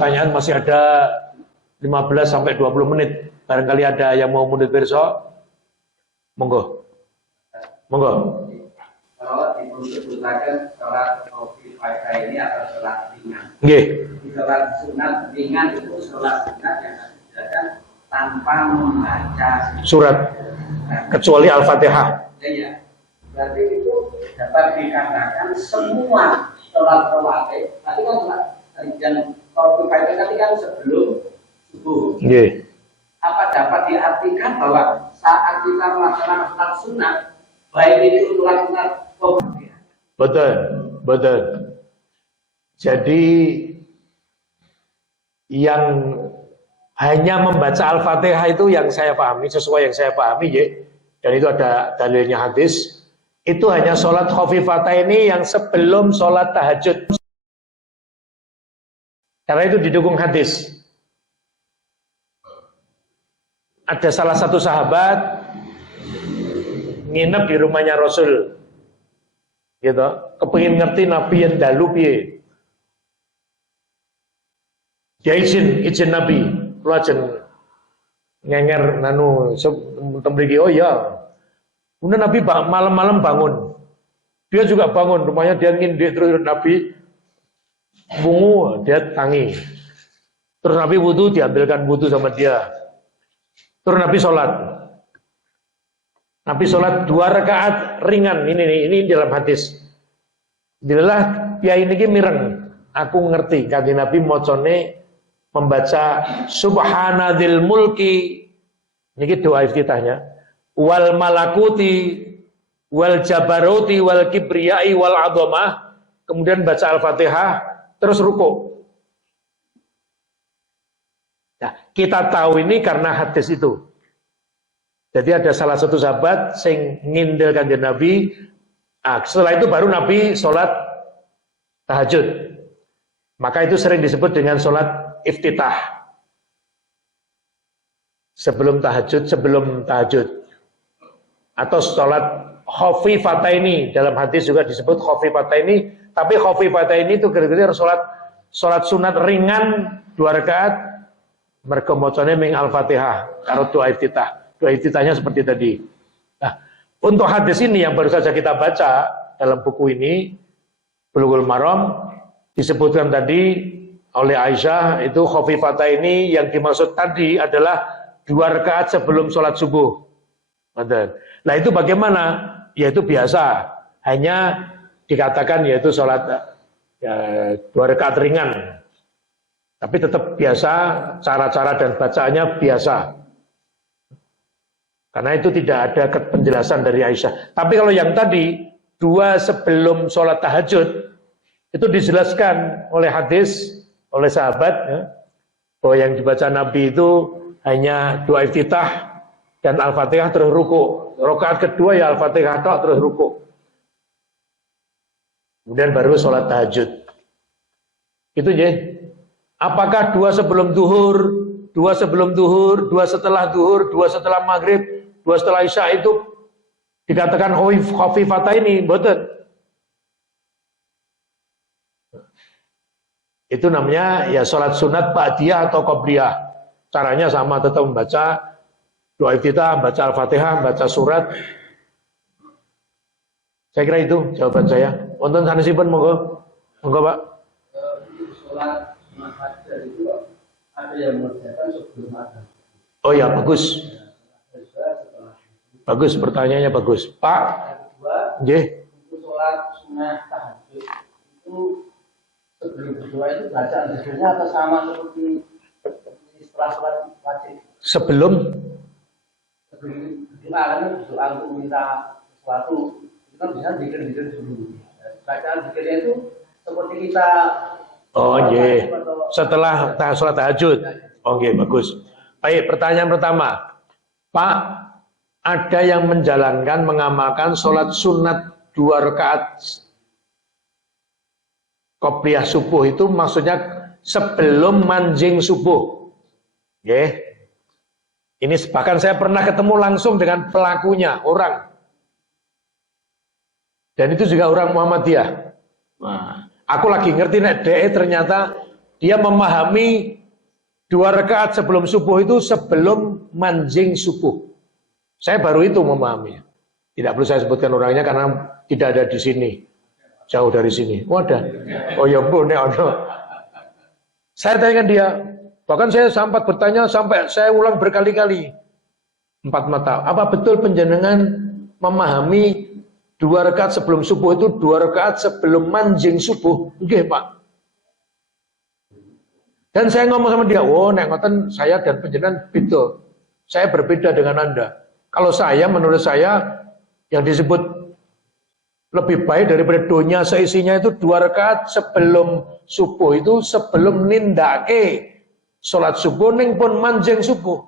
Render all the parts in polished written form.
pertanyaan masih ada 15 sampai 20 menit. Barangkali ada yang mau mundur besok. Monggo. Monggo. Kalau diperuntukkan sholat Fardhu ini atau sholat ringan. Nggih. Sholat sunat ringan itu sholat sunat yang dikerjakan tanpa membaca Surat. Kecuali Al-Fatihah. Ya. Berarti itu dapat dikatakan semua sholat rawatib. Tadi kan sholat yang Fardhu tadi kan sebelum subuh. Nggih. Apa dapat diartikan bahwa saat kita melaksanakan sholat sunat, baik itu sholat sunat betul, betul. Jadi yang hanya membaca Al-Fatihah itu yang saya pahami, sesuai yang saya pahami ya, dan itu ada dalilnya hadis, itu hanya sholat khafifata ini yang sebelum sholat tahajud. Karena itu didukung hadis. Ada salah satu sahabat nginep di rumahnya Rasul, gitu. Kepengin ngerti Nabi yang dalu piye. Dia izin Nabi, lu aja ngenger nanu tembriki. Oh iya. Kemudian Nabi malam-malam bangun. Dia juga bangun, rumahnya dia ngindek terus Nabi bungu, dia tangi. Terus Nabi wudu, diambilkan wudu sama dia. Terus Nabi sholat. Nabi sholat 2 rakaat ringan. Ini dalam hadis. Dilalah kiai niki mireng. Aku ngerti kanjeng Nabi mocone membaca Subhanadzil mulki. Niki doa iftitahnya. Wal malakuti wal jabaruti wal kibriyai wal adhamah. Kemudian baca Al-Fatihah terus ruku. Nah, kita tahu ini karena hadis itu. Jadi ada salah satu sahabat sing ngindel kanjeng Nabi. Setelah itu baru Nabi sholat tahajud. Maka itu sering disebut dengan sholat iftitah. Sebelum tahajud. Atau sholat khafifataini. Dalam hadis juga disebut khafifataini. Tapi khafifataini itu kira-kira sholat sunat ringan 2 rakaat. Mereka mocone ming Al-Fatihah karo doa iftitah. Doa iftitahnya seperti tadi. Nah, untuk hadis ini yang baru saja kita baca dalam buku ini, Bulughul Maram, disebutkan tadi oleh Aisyah, itu khafifata ini yang dimaksud tadi adalah 2 rakaat sebelum sholat subuh. Nah itu bagaimana? Yaitu biasa. Hanya dikatakan yaitu sholat 2 rakaat ringan. Tapi tetap biasa, cara-cara dan bacaannya biasa. Karena itu tidak ada penjelasan dari Aisyah. Tapi kalau yang tadi, 2 sebelum sholat tahajud, itu dijelaskan oleh hadis, oleh sahabat, ya, bahwa yang dibaca Nabi itu hanya doa iftitah dan Al-Fatihah terus ruku. Rakaat kedua ya Al-Fatihah terus ruku. Kemudian baru sholat tahajud. Itu ya. Apakah 2 sebelum duhur, 2 sebelum duhur, 2 setelah duhur, 2 setelah maghrib, 2 setelah isya itu dikatakan khafifata ini? Betul. Itu namanya ya sholat sunat ba'diyah atau qobliyah. Caranya sama, tetap membaca doa iftitah, baca Al-Fatihah, baca surat. Saya kira itu jawaban saya. Wonten sanesipun monggo. Monggo, Pak. Sholat Hajjah itu ada yang mengerjakan sebelum ada. Oh ya, bagus. Bagus, pertanyaannya bagus. Pak, nggih. Untuk sholat sunnah tahajud itu sebelum berdoa itu bacaan zikirnya atau sama seperti setelah sholat wajib? Sebelum berdoa kan berdoa untuk minta sesuatu itu kan bisa zikir dulu. Bacaan zikirnya itu seperti kita iya. Setelah sholat tahajud. Oke, bagus. Baik, pertanyaan pertama. Pak, ada yang menjalankan, mengamalkan sholat sunat 2 rakaat qobliyah subuh itu maksudnya sebelum manjing subuh. Oke. Ini bahkan saya pernah ketemu langsung dengan pelakunya, orang. Dan itu juga orang Muhammadiyah. Nah, aku lagi ngerti nek DE ternyata dia memahami 2 rakaat sebelum subuh itu sebelum manjing subuh. Saya baru itu memahaminya. Tidak perlu saya sebutkan orangnya karena tidak ada di sini. Jauh dari sini. Oh ada. Oh ya ampun, saya tanyakan dia. Bahkan saya sempat bertanya sampai saya ulang berkali-kali. 4 mata. Apa betul penjenengan memahami 2 rakaat sebelum subuh itu 2 rakaat sebelum manjing subuh? Nggih, Pak. Dan saya ngomong sama dia, oh nek ngoten saya dan panjenengan beda. Saya berbeda dengan Anda. Kalau saya, menurut saya yang disebut lebih baik daripada dunia seisinya itu 2 rakaat sebelum subuh itu sebelum nindake sholat subuh ning pun manjing subuh.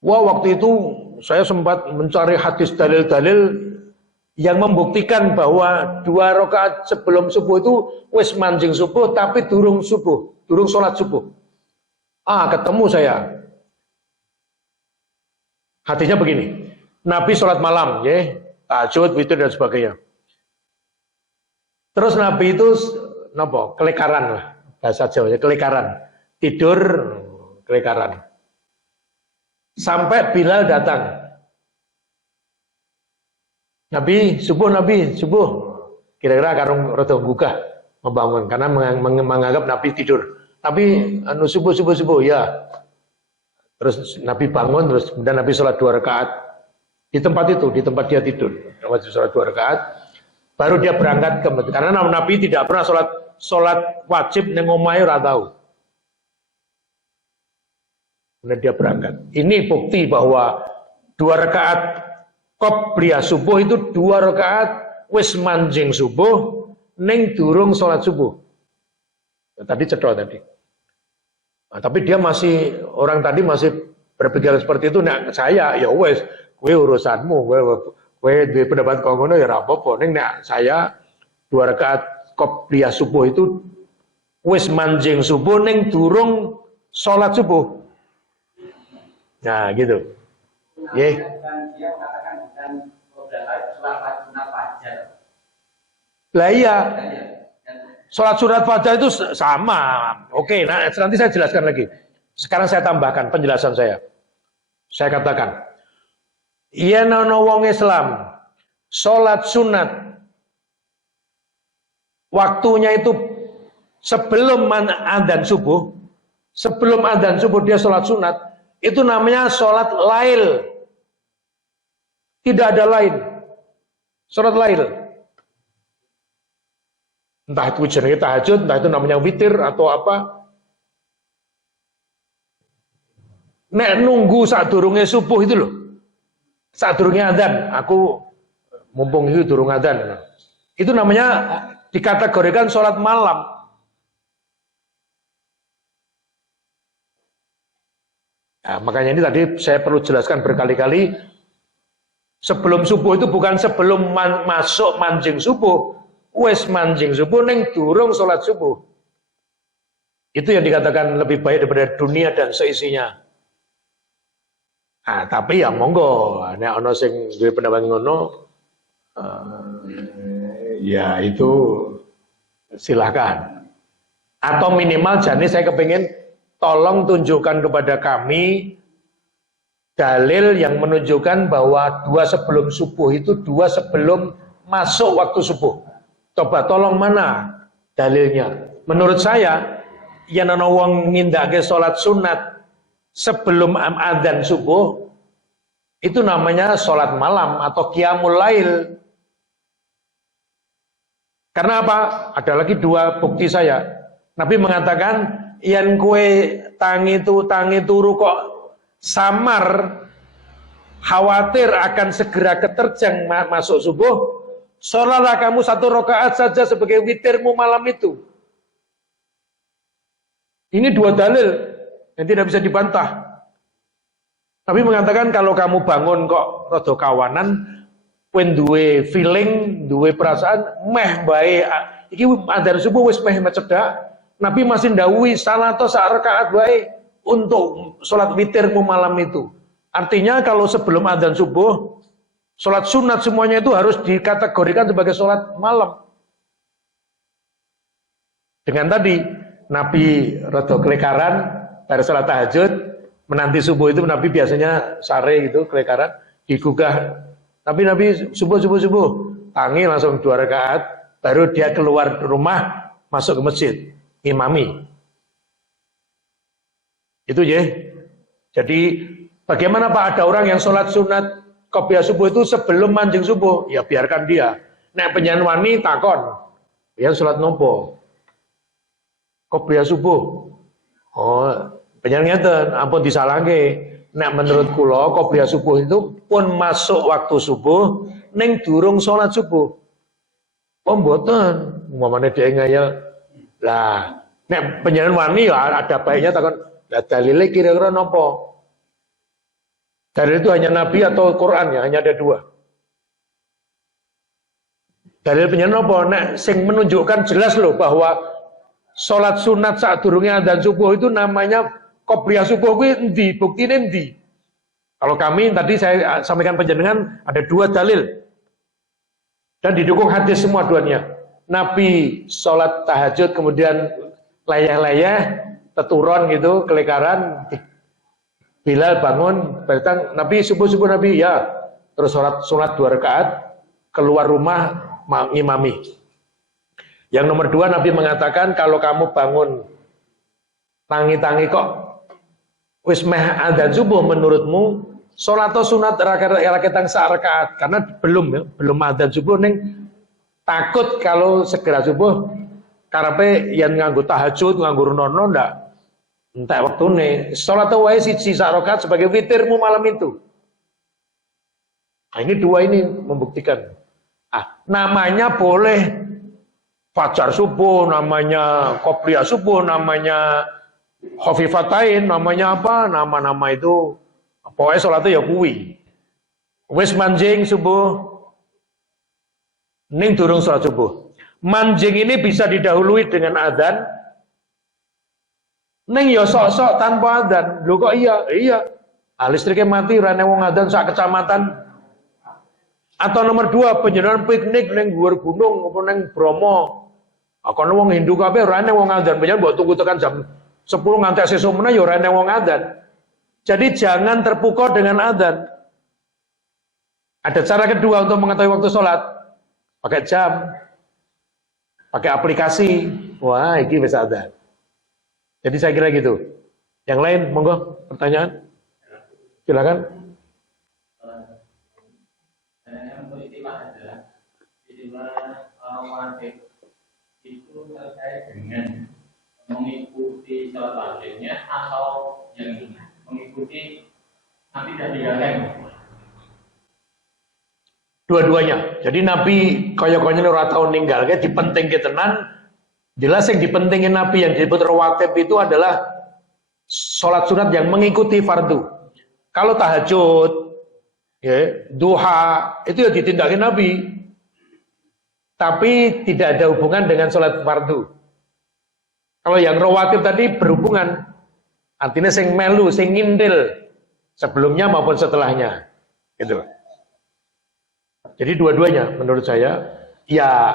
Wah, waktu itu saya sempat mencari hadis dalil-dalil yang membuktikan bahwa 2 rakaat sebelum subuh itu wis manjing subuh tapi durung subuh, durung sholat subuh. Ketemu saya. Hadisnya begini. Nabi sholat malam, ya, tahajud, witir dan sebagainya. Terus Nabi itu napa? Kelekaran lah, bahasa Jawa, kelekaran. Tidur kelekaran. Sampai Bilal datang. Nabi subuh. Kira-kira karung rada gugah membangun karena menganggap Nabi tidur. Nabi subuh ya. Terus Nabi bangun, terus kemudian Nabi sholat 2 rakaat di tempat itu, di tempat dia tidur. Nabi sholat 2 rakaat, baru dia berangkat ke masjid. Karena Nabi tidak pernah sholat wajib nang omahe ora tahu. Kemudian dia berangkat. Ini bukti bahwa 2 rakaat qobliyah subuh itu 2 rakaat wis manjing subuh ning durung sholat subuh. Tadi cedok tadi. Tapi dia masih, orang tadi masih berpikir seperti itu. Nek saya ya wes, kowe urusanmu, kowe duwe pendapat kok ngono ya ora apa-apa. Ning nek saya 2 rakaat qobliyah subuh itu wis manjing subuh ning durung sholat subuh. Nah, gitu. Nggih. Dia mengatakan bukan sholat sunat fajar. Lah iya. Sholat sunat fajar itu sama. Oke, nah nanti saya jelaskan lagi. Sekarang saya tambahkan penjelasan saya. Saya katakan, yen ana wong Islam sholat sunat waktunya itu sebelum adzan subuh, dia sholat sunat, itu namanya sholat lail. Tidak ada lain. Sholat lail. Entah itu jenenge tahajud, entah itu namanya witir atau apa. Nek nunggu saat durunge subuh itu loh. Saat durungnya adzan, aku mumpung itu durung adzan. Itu namanya dikategorikan sholat malam. Nah, makanya ini tadi saya perlu jelaskan berkali-kali. Sebelum subuh itu bukan sebelum masuk manjing subuh. Wes manjing subuh neng durung sholat subuh. Itu yang dikatakan lebih baik daripada dunia dan seisinya. Tapi ya monggo, nek ana sing duwe pendapat ngono, ya itu silahkan. Atau minimal jane saya kepingin tolong tunjukkan kepada kami dalil yang menunjukkan bahwa 2 sebelum subuh itu 2 sebelum masuk waktu subuh. Coba tolong mana dalilnya? Menurut saya, yen ana wong nindakake salat sunat sebelum adzan subuh, itu namanya salat malam atau qiyamul lail. Karena apa? Ada lagi 2 bukti saya. Nabi mengatakan, yen kue tangi turu kok samar, khawatir akan segera keterjang masuk subuh, sholatlah kamu 1 rakaat saja sebagai witirmu malam itu. Ini 2 dalil yang tidak bisa dibantah. Nabi mengatakan kalau kamu bangun kok rada kawanan, kowe duwe feeling, duwe perasaan meh bae iki adzan subuh wis meh cedhak, Nabi masih ndawuhi salat sak rakaat bae untuk sholat witirmu malam itu. Artinya kalau sebelum adzan subuh, sholat sunat semuanya itu harus dikategorikan sebagai sholat malam. Dengan tadi Nabi rada kelekaran bar salat tahajud, menanti subuh itu Nabi biasanya sare gitu kelekaran, digugah. Tapi Nabi subuh tangi langsung 2 rakaat, baru dia keluar rumah masuk ke masjid imami. Itu ya. Jadi bagaimana Pak ada orang yang sholat sunat qobliyah subuh itu sebelum manjing subuh? Ya biarkan dia. Nek penyen wani takon. Ya sholat nopo? Qobliyah subuh. Oh, penyen ngeten, ampun disalahke. Nek menurut kula qobliyah subuh itu pun masuk waktu subuh ning durung sholat subuh. Oh mboten, umpamane dhek ngayal. Lah, nek penyen wani ya ada baiknya takon, lah dalile kira-kira nopo? Dalil itu hanya Nabi atau Quran ya, hanya ada 2. Dalil penyen nopo? Nek sing menunjukkan jelas loh bahwa sholat sunat saat durungnya adzan subuh itu namanya qobliyah subuh kuwi endi? Buktine endi? Kalau kami tadi saya sampaikan panjenengan ada 2 dalil. Dan didukung hadis semua duanya. Nabi sholat tahajud kemudian layah-layah, teturon gitu, kelekaran. Bilal bangun, datang Nabi subuh Nabi ya, terus sholat sunat 2 rakaat, keluar rumah ngimami. Yang nomor 2 Nabi mengatakan kalau kamu bangun tangi-tangi kok wis meh adzan subuh menurutmu sholat atau sunat rakaat sak rakaat karena belum adzan subuh ning takut kalau segera subuh karepe yen nganggo tahajud nganggo runono ndak entek waktune salat wae siji sak rakaat sebagai witirmu malam itu. Nah, ini 2 ini membuktikan. Namanya boleh fajar subuh, namanya qobliyah subuh, namanya khafifatain, namanya apa? Nama-nama itu pokoknya salatnya ya kuwi. Wis manjing subuh ning durung salat subuh. Manjing ini bisa didahului dengan adzan. Ning ya sok-sok tanpa adzan. Lho kok iya? Iya. Listriknya mati ora nek wong adzan sak kecamatan. Atau nomor 2 panjenengan piknik ning dhuwur gunung apa ning Bromo. Kono wong Hindu kabeh ora nek wong adzan, panjenengan mbok tunggu tekan jam 10 nganti sesuk meneh ya ora nek wong adzan. Jadi jangan terpukau dengan adzan. Ada cara kedua untuk mengetahui waktu sholat. Pakai jam. Pakai aplikasi. Wah, ini bisa adzan. Jadi saya kira gitu. Yang lain, monggo pertanyaan. Silakan. Yang positif adalah orang wajib itu terkait dengan mengikuti sholat wajibnya atau yang mengikuti nanti dan digalang. Dua-duanya. Jadi Nabi kaya-kaya ora tau ninggalke dipentingke tenan. Jelas yang dipentingin Nabi yang disebut rawatib itu adalah sholat sunat yang mengikuti fardu. Kalau tahajud, ya, duha itu ya ditindakin Nabi. Tapi tidak ada hubungan dengan sholat fardu. Kalau yang rawatib tadi berhubungan. Artinya sing melu, sing ngintil sebelumnya maupun setelahnya. Gitu. Jadi dua-duanya menurut saya ya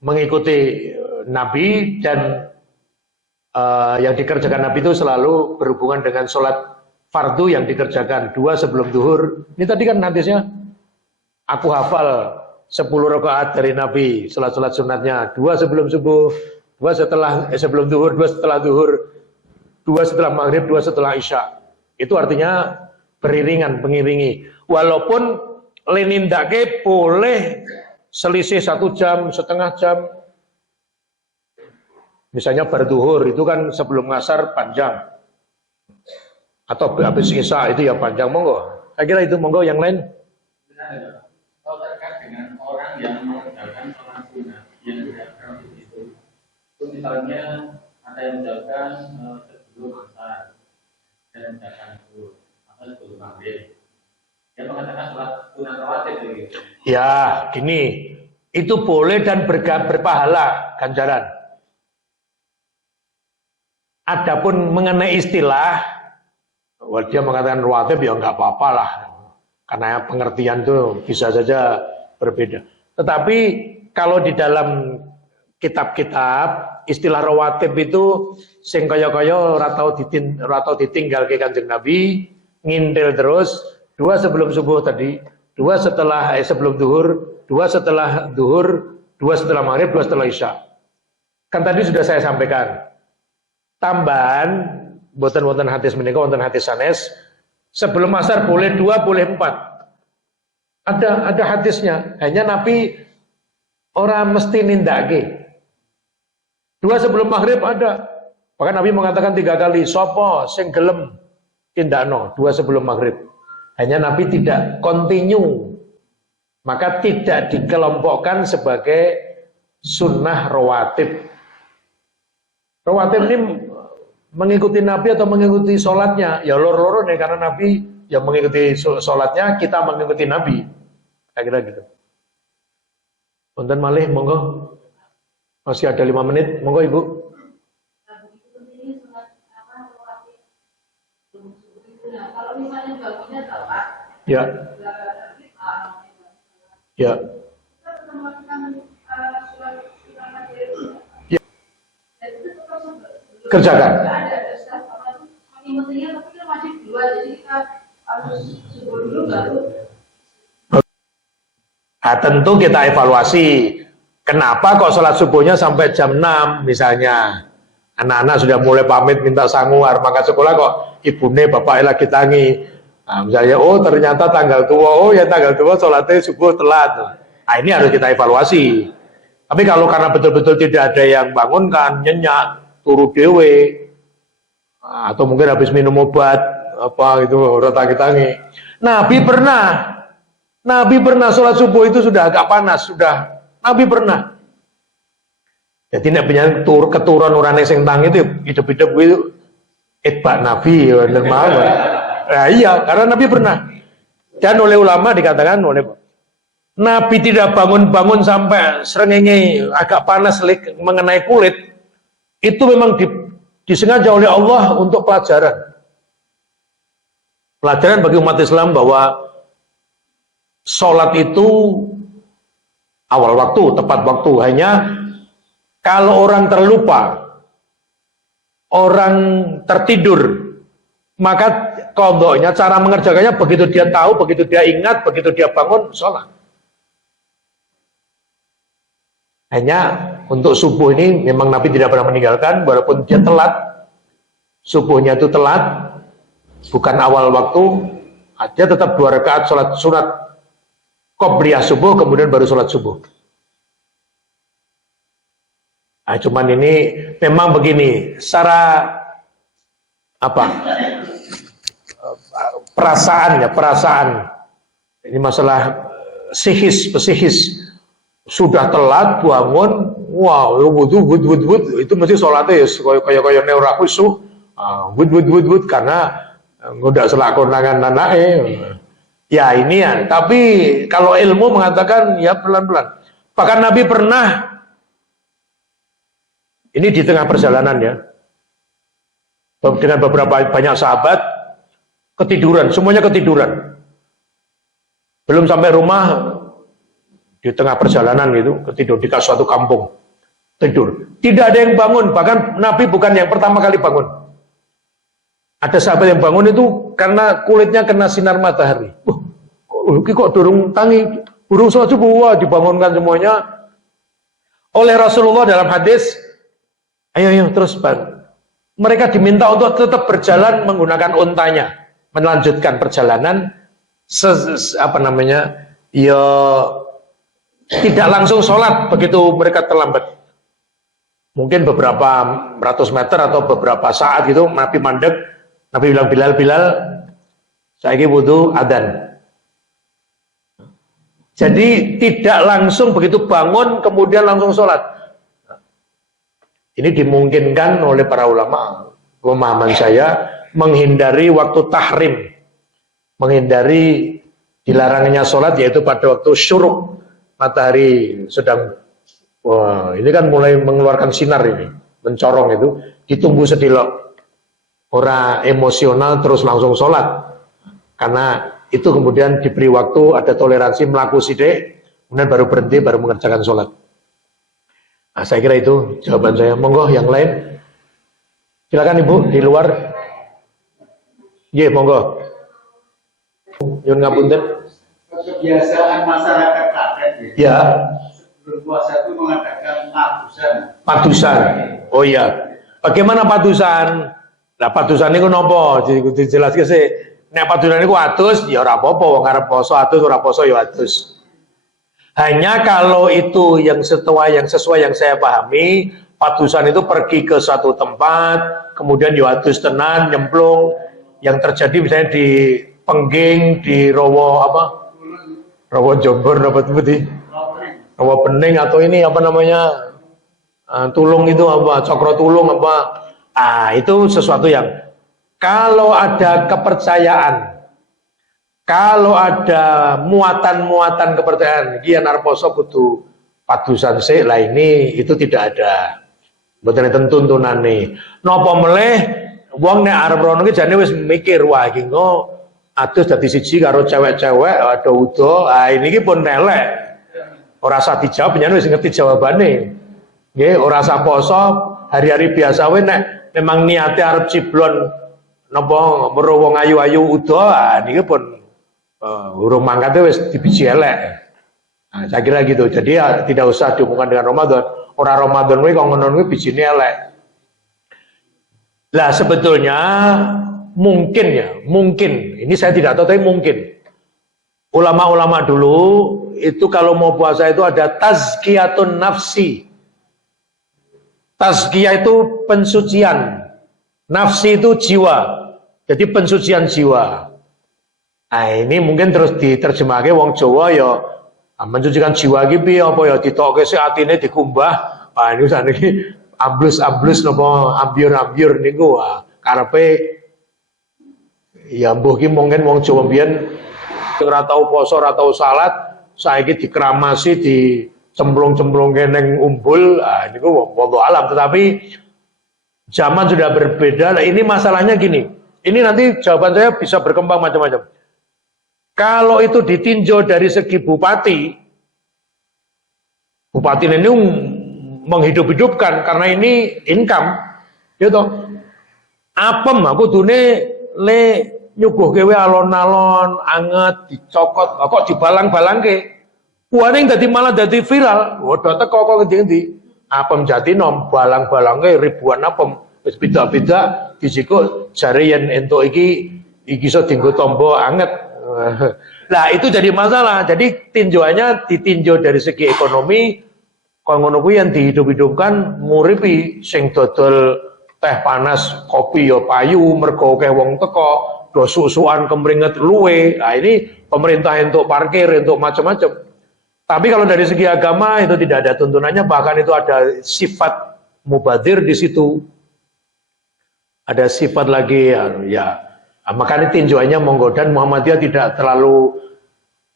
mengikuti Nabi dan yang dikerjakan Nabi itu selalu berhubungan dengan sholat fardu yang dikerjakan 2 sebelum zuhur. Ini tadi kan hadisnya aku hafal 10 rakaat dari Nabi, sholat sunatnya 2 sebelum subuh, 2 setelah sebelum zuhur, 2 setelah zuhur, 2 setelah maghrib, 2 setelah isya. Itu artinya beriringan, mengiringi. Walaupun lenindake boleh selisih 1 jam, setengah jam. Misalnya berduhur itu kan sebelum ngasar panjang. Atau habis isya itu ya panjang, monggo. Saya kira itu monggo yang lain. Benar, kalau terkait dengan orang yang mengerjakan sholat sunat yang tidak terlalu itu misalnya ada yang menjalankan sebelum asar dan menjalankan zuhur atau sebelum maghrib. Dia mengatakan sholat sunat rawatib gitu. Ya, gini, itu boleh dan berpahala ganjaran. Adapun mengenai istilah, dia mengatakan rawatib ya nggak apa-apa lah, karena pengertian itu bisa saja berbeda. Tetapi kalau di dalam kitab-kitab istilah rawatib itu sing kaya-kaya ora tau ditinggal ke Kanjeng Nabi, ngintil terus, 2 sebelum subuh tadi, 2 setelah sebelum zuhur, 2 setelah zuhur, 2 setelah maghrib, 2 setelah isya. Kan tadi sudah saya sampaikan. Tambahan wonten hadis menika wonten hadis sanes, sebelum asar boleh 2, boleh 4. Ada hadisnya, hanya Nabi orang mesti nindake. 2 sebelum maghrib ada. Bahkan Nabi mengatakan 3 kali, sopo sing gelem tindakno 2 sebelum maghrib. Hanya Nabi tidak continue, maka tidak dikelompokkan sebagai sunnah rawatib. Rawatib ini mengikuti Nabi atau mengikuti sholatnya? Ya loro-loro nih, karena Nabi yang mengikuti sholatnya, kita mengikuti Nabi. Kira-kira gitu. Punten malih, monggo. Masih ada 5 menit, monggo Ibu. Kalau misalnya bangunnya telat, Ya. Ya. Ya. Kerjakan. Nah, tentu kita evaluasi. Kenapa kok sholat subuhnya sampai jam 6 misalnya? Anak-anak sudah mulai pamit minta sangu arep mangkat sekolah kok ibune bapaknya lagi tangi. Nah, misalnya ternyata tanggal tua, tanggal tua sholatnya subuh telat. Nah, ini harus kita evaluasi. Tapi kalau karena betul-betul tidak ada yang bangunkan, nyenyak, turu dewe, atau mungkin habis minum obat apa itu udah tangi-tangi. Nabi pernah sholat subuh itu sudah agak panas, Nabi pernah. Jadi nek punya keturun urane sing tangi itu hidup-hidup itu itba Nabi bener mawon. Nah, iya, karena Nabi pernah. Dan oleh ulama dikatakan oleh Nabi tidak bangun-bangun sampai srengenge agak panas mengenai kulit. Itu memang disengaja oleh Allah untuk pelajaran. Pelajaran bagi umat Islam bahwa sholat itu awal waktu, tepat waktu. Hanya kalau orang terlupa, orang tertidur, maka qadha'nya, cara mengerjakannya begitu dia tahu, begitu dia ingat, begitu dia bangun, sholat. Hanya untuk subuh ini memang Nabi tidak pernah meninggalkan, walaupun dia telat, subuhnya itu telat, bukan awal waktu, dia tetap 2 rakaat sholat sunat qobliyah subuh, kemudian baru sholat subuh. Nah, cuman ini memang begini, secara perasaan. Ini masalah psikis. Sudah telat bangun, wow, wud itu mesti sholatnya ya kayak neura khusyuk, wud karena udah selak konangan anaknya. Ya ini ya, tapi kalau ilmu mengatakan ya pelan-pelan. Bahkan Nabi pernah, ini di tengah perjalanan ya, dengan beberapa banyak sahabat ketiduran, semuanya ketiduran. Belum sampai rumah, di tengah perjalanan gitu, ketidur di suatu kampung, tidur. Tidak ada yang bangun, bahkan Nabi bukan yang pertama kali bangun. Ada sahabat yang bangun itu karena kulitnya kena sinar matahari. Kok durung tangi, burung sholat subuh, wah dibangunkan semuanya oleh Rasulullah dalam hadis. Ayo terus bang. Mereka diminta untuk tetap berjalan menggunakan untanya, melanjutkan perjalanan, tidak langsung sholat begitu mereka terlambat. Mungkin beberapa ratus meter atau beberapa saat gitu, Nabi mandek, Nabi bilang Bilal, saya ini wudu adzan. Jadi tidak langsung begitu bangun kemudian langsung sholat. Ini dimungkinkan oleh para ulama, pemahaman saya, menghindari waktu tahrim, menghindari dilarangnya sholat yaitu pada waktu syuruk. Matahari sedang, wah ini kan mulai mengeluarkan sinar ini, mencorong itu, ditunggu sedilok, orang emosional terus langsung sholat, karena itu kemudian diberi waktu, ada toleransi melaku sidik, kemudian baru berhenti, baru mengerjakan sholat. Nah, saya kira itu jawaban saya. Monggo yang lain. Silakan Ibu di luar. Nggih, monggo. Nyun ngapunten. Kebiasaan masyarakat Klaten Ya, sebelum puasa itu mengadakan padusan. padusan. Oh iya. Bagaimana padusan? Lah padusan niku napa? Dijelaske sih. Nek padusan niku atus ya ora apa-apa wong arep poso atus ora poso ya atus. Hanya kalau itu yang sesuai yang saya pahami, padusan itu pergi ke satu tempat, kemudian ya atus tenan nyemplung yang terjadi misalnya di Pengging, di Rowo apa? Rowo Jombor apa itu? Rowo Bening atau ini apa namanya? Tulung itu apa? Cokro Tulung apa? Itu sesuatu yang kalau ada kepercayaan, kalau ada muatan-muatan kepercayaan, iki yen arep poso kudu padusan sik lah ini itu tidak ada. Mboten enten tuntunane. Napa meleh wong nek arep rono iki jane wis mikir wah iki engko atus dadi siji karo cewek-cewek ada udo. Ini iki pun elek. Ora usah dijawab yen wis ngerti jawabane. Nggih, ora usah poso hari-hari biasa wae nek memang niate arep ciblon napa weruh wong ayu-ayu udo, niki pun urung mangkate wis dibiji elek. Nah, saya kira gitu. Jadi ya, tidak usah dihubungkan dengan Ramadan. Orang Ramadan kuwi kok ngono kuwi bijine elek. Lah sebetulnya mungkin ya, mungkin. Ini saya tidak tahu tapi mungkin. Ulama-ulama dulu itu kalau mau puasa itu ada tazkiyatun nafsi. Tazkiyah itu pensucian. Nafsi itu jiwa. Jadi pensucian jiwa. Nah, ini mungkin terus diterjemahke wong Jawa ya mensucikan jiwa iki piye apa ya ditokke sik atine dikumbah. Ini saniki amblus-amblus napa ambyur-ambyur niku karepe ya mbuh ki mungkin wong Jawa mbiyen ora tau poso ora tau salat saiki dikramasi dicemplung-cemplungke ning umbul. Niku wallahu alam, tetapi zaman sudah berbeda. Nah, ini masalahnya gini. Ini nanti jawaban saya bisa berkembang macam-macam. Kalau itu ditinjau dari segi bupati ini menghidup-hidupkan karena ini income, gitu. Apem aku dune le nyuguhke we alon-alon anget dicokot, kok dibalang-balangke. Kuwane dadi malah dadi viral. Waduh teko kok ngendi-endi. Apem Jatinom balang-balangke ribuan apem. Wis beda-beda disikuk jare yen entuk iki iso dienggo tombo anget. Nah itu jadi masalah. Jadi tinjauannya ditinjau dari segi ekonomi. Kalau ngono kuwi yang dihidup-hidupkan nguripi sing dodol teh panas kopi ya payu mergo akeh wong teko do susukan kemringet luwe. Nah ini pemerintah untuk parkir untuk macam-macam. Tapi kalau dari segi agama itu tidak ada tuntunannya, bahkan itu ada sifat mubadir di situ. Ada sifat lagi ya. Makanya tinjauannya monggo, dan Muhammadiyah tidak terlalu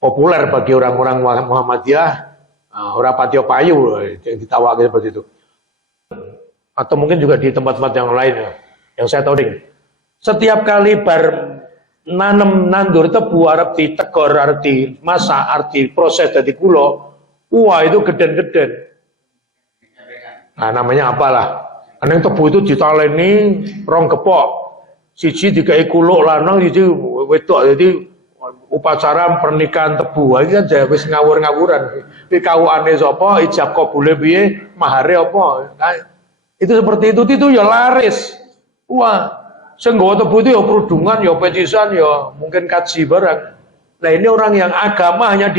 populer bagi orang-orang Muhammadiyah. Ora patio payu yang ditawakil seperti itu. Atau mungkin juga di tempat-tempat yang lain ya. Yang saya tahu ding. Setiap kali bar nanem nandur tebu arep ditegor arti masak arti proses dari kulo, wah itu geden-geden. Nah namanya apalah. Aneng tebu itu ditaleni rong gepok. Siji dikai kuluk lanang, siji wedok. Jadi upacara pernikahan tebu iki kan wis ngawur-ngawuran. Iki kawukane sapa, ijab kabule piye, mahare apa. Nah, itu seperti itu ya laris. Wah, sing nggawa tebu itu ya kerudungan, ya pecisan, ya mungkin kaji barang. Nah, ini orang yang agama hanya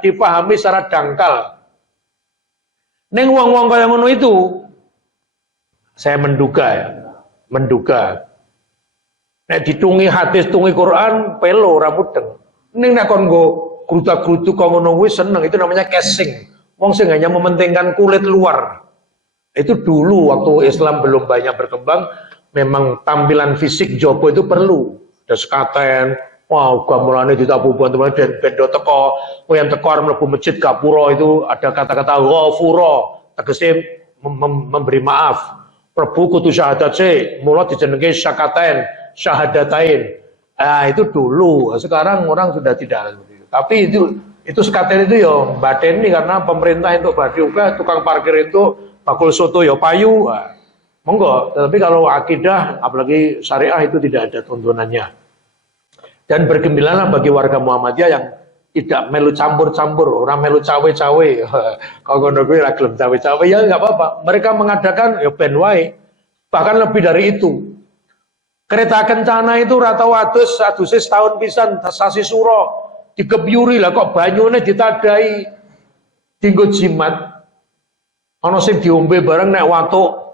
dipahami secara dangkal. Ning wong-wong kaya ngono itu saya menduga. Nek ditungi hadis, tungi Quran, pelo ora mudeng. Ning nek kon nggo grutak-grutuk kok ngono kuwi seneng, itu namanya casing. Wong sing hanya mementingkan kulit luar. Itu dulu waktu Islam belum banyak berkembang, memang tampilan fisik jopo itu perlu. Ada sekaten, wow, gamelane ditabuh teman dan bendo teko, yang teko arep mlebu masjid gapura itu ada kata-kata ghafura, tegese memberi maaf. Prabu kudu syahadat sih, mula dijenenge syahadatain. Nah, itu dulu. Sekarang orang sudah tidak seperti itu. Tapi itu sekaten itu ya bateni karena pemerintah untuk badi juga tukang parkir itu bakul soto ya payu. Monggo, tetapi kalau akidah apalagi syariah itu tidak ada tuntunannya. Dan bergembiralah bagi warga Muhammadiyah yang tidak melu campur-campur, orang melu cawe-cawe. Kalau ngono kuwi ra gelem cawe-cawe ya enggak apa-apa. Mereka mengadakan ya ben wae. Bahkan lebih dari itu. Kereta kencana itu rata adus setahun pisan sasi suro digebyuri lah kok banyune ditadai dienggo jimat. Ana sing diombe bareng nek watuk.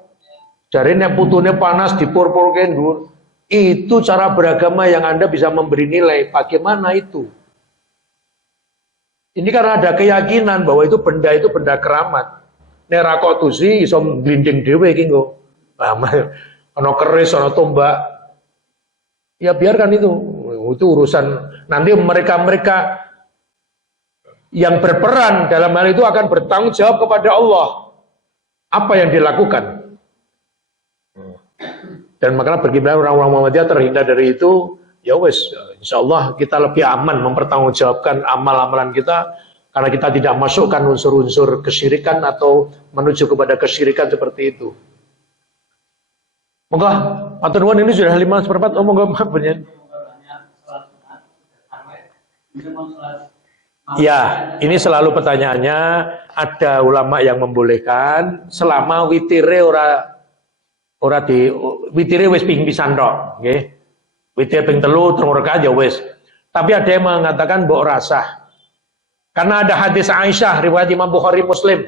Jare nek putune panas dipur-purke ndur. Itu cara beragama yang Anda bisa memberi nilai. Bagaimana itu? Ini karena ada keyakinan bahwa itu benda keramat. Nek ra kok tusi iso glinding dhewe iki nggo. Ana keris, ana tombak. Ya biarkan itu urusan nanti mereka yang berperan dalam hal itu akan bertanggung jawab kepada Allah apa yang dilakukan. Dan makanya bagaimana orang-orang Muhammadiyah terhindar dari itu, ya wes, insya Allah kita lebih aman mempertanggungjawabkan amal-amalan kita karena kita tidak masukkan unsur-unsur kesyirikan atau menuju kepada kesyirikan seperti itu. Moga atur nuwun ini sudah 5/4. Oh moga benar. Ya, ini selalu pertanyaannya, ada ulama yang membolehkan selama witire ora di witire wis ping pisan tok, nggih. Witir ping 3 telung rakaat ya wis. Tapi ada yang mengatakan mbok rasah. Karena ada hadis Aisyah riwayat Imam Bukhari Muslim.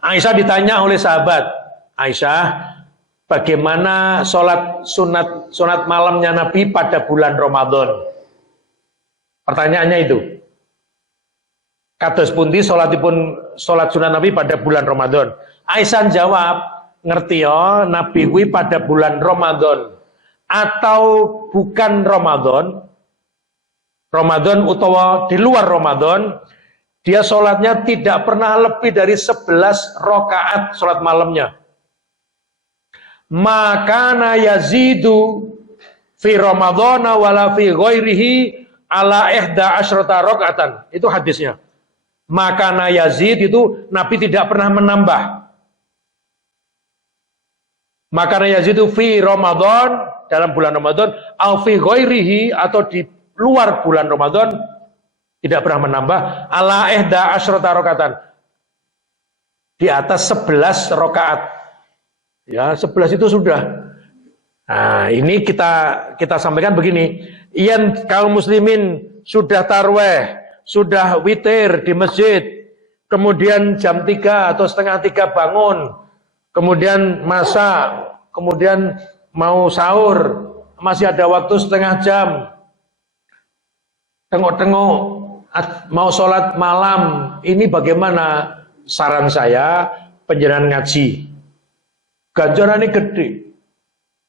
Aisyah ditanya oleh sahabat, Aisyah, bagaimana sunat malamnya Nabi pada bulan Ramadan? Pertanyaannya itu. Kados pundi salat sunat Nabi pada bulan Ramadan? Aisyah jawab, ngerti ya, Nabi kuwi pada bulan Ramadan atau bukan Ramadan? Ramadan utawa di luar Ramadan, dia sholatnya tidak pernah lebih dari 11 rakaat sholat malamnya. Maka yazidu fi Ramadhana wala fi ghairihi ala ihda asyrata rakaatan. Itu hadisnya. Maka yazid itu Nabi tidak pernah menambah. Maka yazid itu fi Ramadan, dalam bulan Ramadan, au fi ghairihi atau di luar bulan Ramadan tidak pernah menambah ala ihda asyrata rakaatan. Di atas 11 rakaat. Ya, 11 itu sudah. Nah, ini kita sampaikan begini, yang kaum muslimin sudah tarweh, sudah witir di masjid, kemudian jam 3 atau setengah 3 bangun, kemudian masak, kemudian mau sahur, masih ada waktu setengah jam, tengok-tengok mau sholat malam, ini bagaimana? Saran saya, panjenengan ngaji, ganjarannya gede.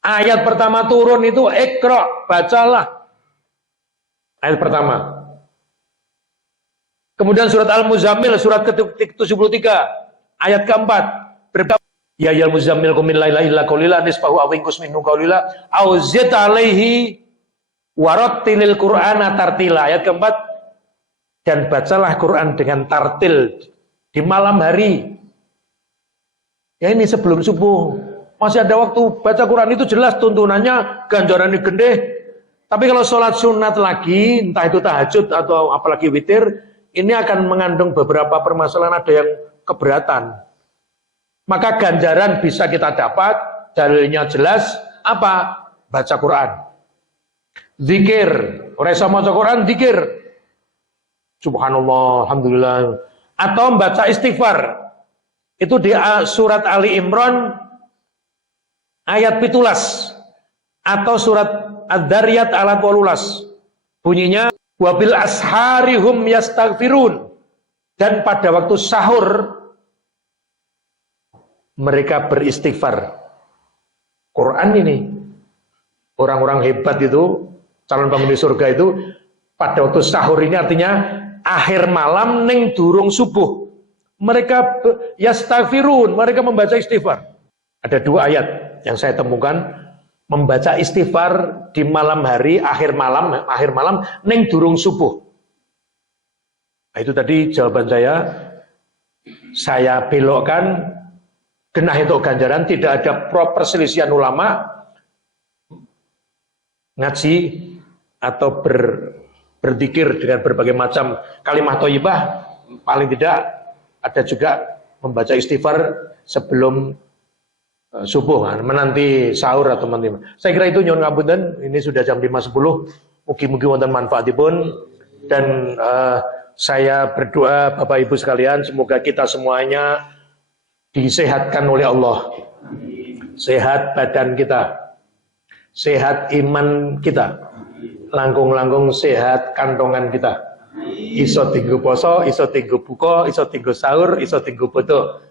Ayat pertama turun itu Iqra, bacalah. Ayat pertama. Kemudian surat Al-Muzammil, surat ke-73, ayat keempat. Ya ayyuhal muzammil qum al-laila illa qalila nisfahu aw inqus minhu qalila aw zid alaihi warattilil qur'ana tartila. Ayat keempat, dan bacalah Quran dengan tartil di malam hari. Ya ini sebelum subuh. Masih ada waktu baca Quran, itu jelas tuntunannya ganjarannya gede. Tapi kalau sholat sunat lagi, entah itu tahajud atau apalagi witir, ini akan mengandung beberapa permasalahan, ada yang keberatan. Maka ganjaran bisa kita dapat, dalilnya jelas, apa? Baca Quran. Zikir, orang yang baca Quran, zikir. Subhanallah, Alhamdulillah. Atau membaca istighfar. Itu di surat Ali Imran, ayat 17 atau surat Ad-Dariyat ayat 18. Bunyinya wabil asharihum yastaghfirun, dan pada waktu sahur mereka beristighfar. Quran ini orang-orang hebat itu, calon penghuni surga itu pada waktu sahur ini artinya akhir malam ning durung subuh. Mereka yastaghfirun, mereka membaca istighfar. Ada 2 ayat yang saya temukan, membaca istighfar di malam hari, akhir malam ning durung subuh. Nah, itu tadi jawaban saya belokkan genah untuk ganjaran, tidak ada perselisihan ulama ngaji atau berzikir dengan berbagai macam kalimat thayyibah, paling tidak ada juga membaca istighfar sebelum subuh, menanti sahur atau menanti. Saya kira itu nyuwun ngapunten, ini sudah jam 5.10. Mugi-mugi wonten manfaatipun dan saya berdoa Bapak Ibu sekalian semoga kita semuanya disehatkan oleh Allah. Sehat badan kita, sehat iman kita, langkung-langkung sehat kantongan kita. Iso tinggu poso, iso tinggu buka, iso tinggu sahur, iso tinggu foto.